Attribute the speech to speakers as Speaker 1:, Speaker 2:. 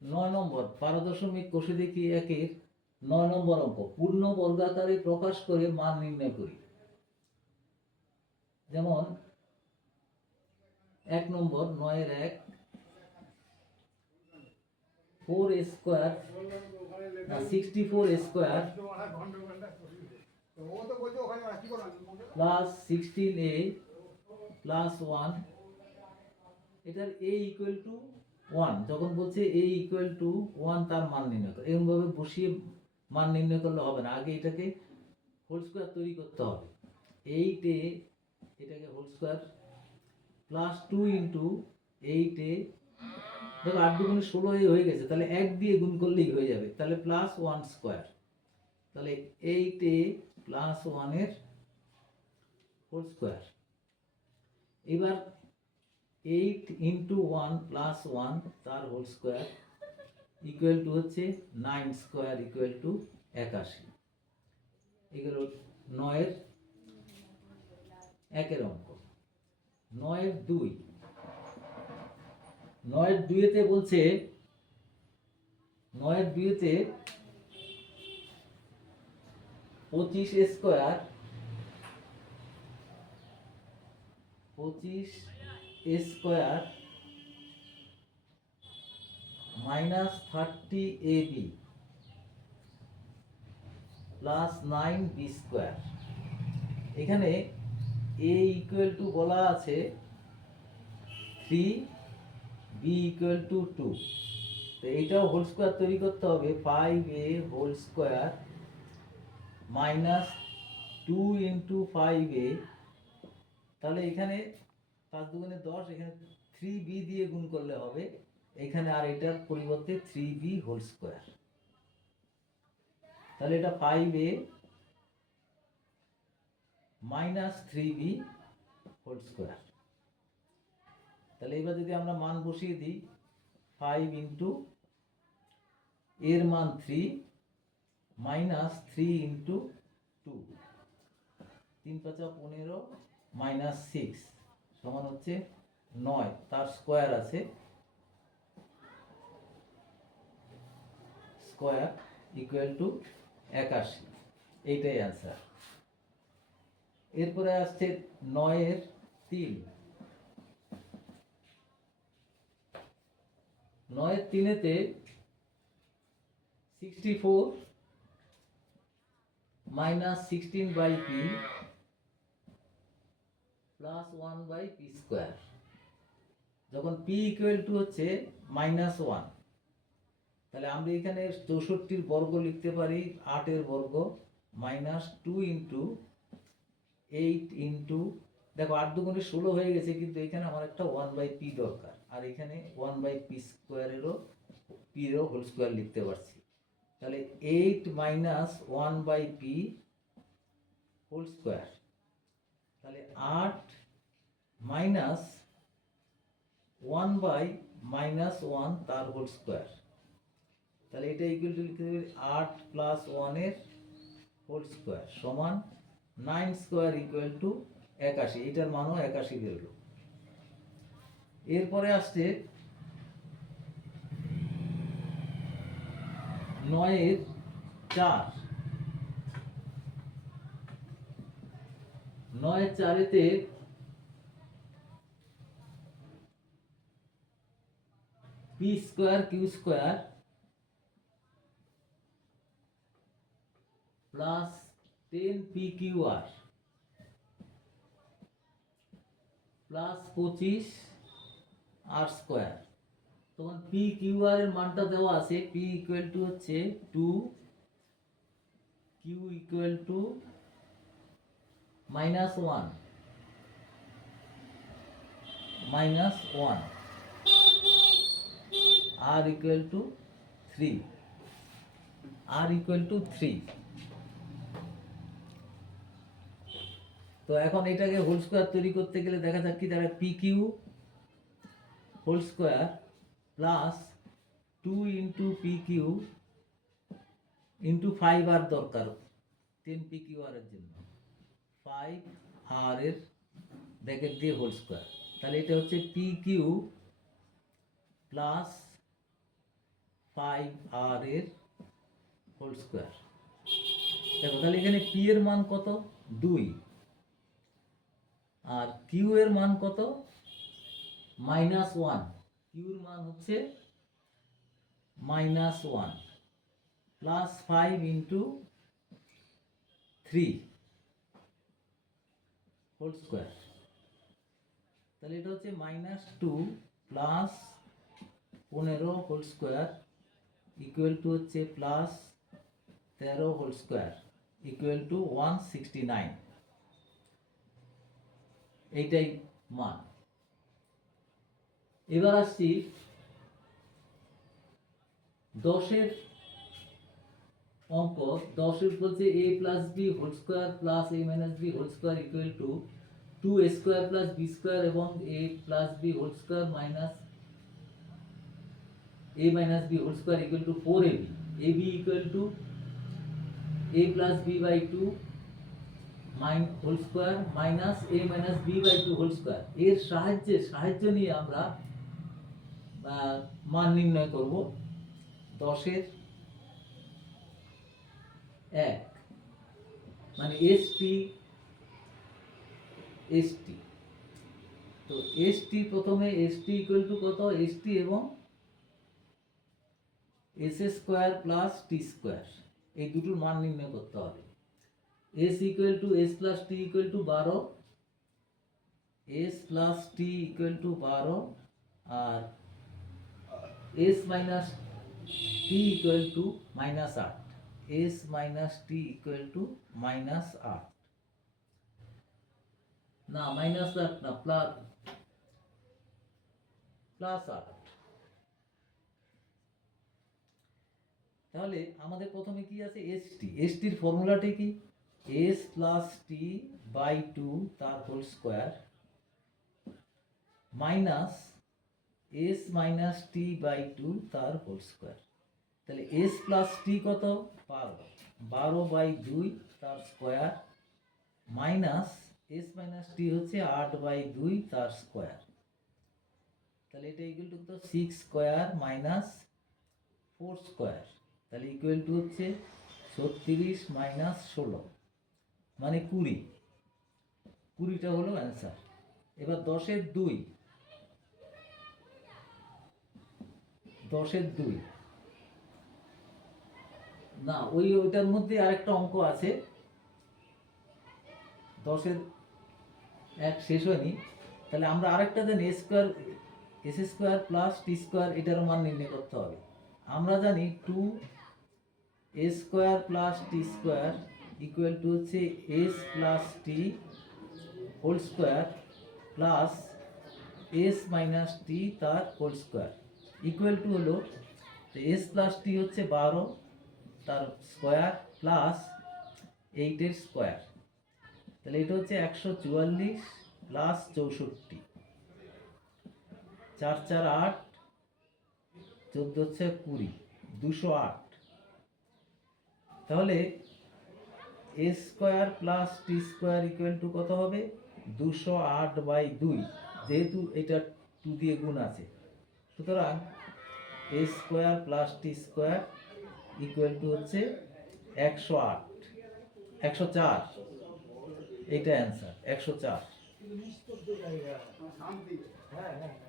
Speaker 1: নয় নম্বর বারো দশমিক কোষে দেখি একের নয় নম্বর অঙ্ক, পূর্ণ বর্গাকারে প্রকাশ করে মান নির্ণয় করি। যেমন, এক নম্বর, নয়ের এক, four square sixty four square, plus sixteen a, plus one, এটার এ ইকুয়াল টু ওয়ান যখন বলছে এ ইকুয়াল টু ওয়ান তার মান নির্ণয় করে। এরকমভাবে বসিয়ে মান নির্ণয় করলে হবে না। আগে এটাকে হোল স্কোয়ার তৈরি করতে হবে। এইট এ এটাকে whole square plus two into eight a, দেখো আট দুগুণে ষোলো এ হয়ে গেছে, তাহলে এক দিয়ে গুণ করলেই হয়ে যাবে। তাহলে প্লাস ওয়ান স্কোয়ার তাহলে এইট এ প্লাস ওয়ানের হোল স্কোয়ার এবার eight into one plus one তার হোল স্কোয়ার ইকুয়াল টু হচ্ছে নাইন স্কোয়ার ইকুয়াল টু একাশি। এগুলো নয়ের একের অঙ্ক। নয়ের দুই। নয়ের দুইতে বলছে, নয়ের দুইতে পঁচিশ স্কোয়ার পঁচিশ square minus thirty a b plus nine b square. এখানে এ ইকুয়াল টু বলা আছে three b equal to two. তো এইটাও হোল স্কোয়ার তৈরি করতে হবে, five a whole square minus two into five a. তাহলে এখানে পাঁচ দুগুণে দশ, এখানে থ্রি বি দিয়ে গুণ করলে হবে, এখানে আর এটার পরিবর্তে থ্রি বি হোল স্কোয়ার তাহলে এটা five a minus three b whole square তাহলে এবার যদি আমরা মান বসিয়ে দিই ফাইভ ইন্টু এর মান three minus three into two তিন পাঁচা পনেরো মাইনাস সিক্স সমান হচ্ছে নয়, তার স্কোয়ার আছে। স্কোয়ার ইকুয়াল টু একাশি, এইটাই অ্যান্সার এরপরে আসছে নয়ের তিন। নয়ের তিনেতে sixty four minus sixteen by p plus one by p square যখন পি ইকুয়াল টু হচ্ছে মাইনাস ওয়ান তাহলে আমরা এখানে চৌষট্টির বর্গ লিখতে পারি, আটের বর্গ minus two into eight into দেখো আট দুগুণে ষোলো হয়ে গেছে, কিন্তু এখানে আমার একটা ওয়ান বাই পি দরকার। আর এখানে ওয়ান বাই পি স্কোয়ারেরও পিরও হোল স্কোয়ার লিখতে পারছি। তাহলে eight minus one by p whole square তাহলে আট minus one by minus one তার হোল স্কোয়ার তাহলে এটা ইকুয়াল টু লিখতে হবে আট প্লাস ওয়ানের হোল স্কোয়ার সমান নাইন স্কোয়ার ইকুয়াল টু একাশি। এটার মানও একাশি বেরোলো। এরপরে আসছে নয়ের চার। নয়ের চারেতে p square q square plus ten p q r plus পঁচিশ আর স্কোয়ার তখন পি কিউ আর এর মানটা দেওয়া আছে পি ইকুয়াল টু হচ্ছে two q equal to minus one minus one r equal to three r equal to three তো এখন এটাকে হোল স্কোয়ার তৈরি করতে গেলে দেখা যাক কি তারা p q whole square plus two into p q into five r দরকার টেন পি কিউ আর এর জন্য। ফাইভ আর এর ব্র্যাকেট দিয়ে হোল স্কোয়ার। তাহলে এটা হচ্ছে p q plus five r এর হোল স্কোয়ার। দেখো, তাহলে এখানে পি এর মান কত? দুই। আর কিউ এর মান কত? মাইনাস ওয়ান কিউর মান হচ্ছে minus one plus five into three whole square তাহলে এটা হচ্ছে মাইনাস টু প্লাস পনেরো হোল স্কোয়ার ইকুয়াল টু হচ্ছে প্লাস তেরো whole square equal to one sixty nine এইটাই মান। এবার আসছি দশের অঙ্ক দশের বলছে a plus b whole square plus a minus b whole square equal to two a square plus b square এবং a plus b whole square minus a minus b whole square equal to four a b a b equal to a plus b by two mine whole square minus a minus b by two whole square এর সাহায্যে সাহায্য নিয়ে আমরা মান নির্ণয় করব। দশের এক। মানে এস টি এস টি তো এস টি প্রথমে এস টি ইকুয়াল টু কত? এস টি এবং s square plus t square এই দুটোর মান নির্ণয় করতে হবে। S equal to s plus t equal to বারো। S plus t equal to বারো। আর s minus t equal to minus আট। S minus t equal to minus আট না মাইনাস আট না প্লাস প্লাস আট তাহলে আমাদের প্রথমে কি আছে? এস টি এস টির ফর্মুলাটি কি? S plus t by two তার whole square minus s minus t by two তার হোল স্কোয়ার তাহলে এস প্লাস টি কত? বারো। বারো বাই দুই তার square minus s minus t হচ্ছে আট বাই দুই তার স্কোয়ার তাহলে এটা ইকুয়াল টু তো six square minus four square তাহলে ইকুয়াল টু হচ্ছে ছত্রিশ মাইনাস ষোলো। মানে কুড়ি। কুড়িটা হলো অ্যান্সার এবার দশের দুই। দশের দুই। না, ওই ওইটার মধ্যে আরেকটা অঙ্ক আছে। দশের এক শেষ হয়নি। তাহলে আমরা আরেকটা then a square s square plus t square এটার মান নির্ণয় করতে হবে। আমরা জানি two a square plus t square equal to হচ্ছে s plus t whole square plus s minus t তার হোল স্কোয়ার ইকুয়াল টু হলো এস প্লাস টি হচ্ছে বারো তার স্কোয়ার প্লাস এইটের স্কোয়ার তাহলে এটা হচ্ছে একশো চুয়াল্লিশ প্লাস চৌষট্টি। চার চার আট, চোদ্দ হচ্ছে কুড়ি, দুশো আট। তাহলে a square plus t square equal to কত হবে? দুশো আট বাই দুই, যেহেতু এটা টু দিয়ে গুণ আছে। সুতরাং a square plus t square equal to হচ্ছে একশো আট। একশো চার। এইটা অ্যান্সার একশো চার।
Speaker 2: হ্যাঁ হ্যাঁ।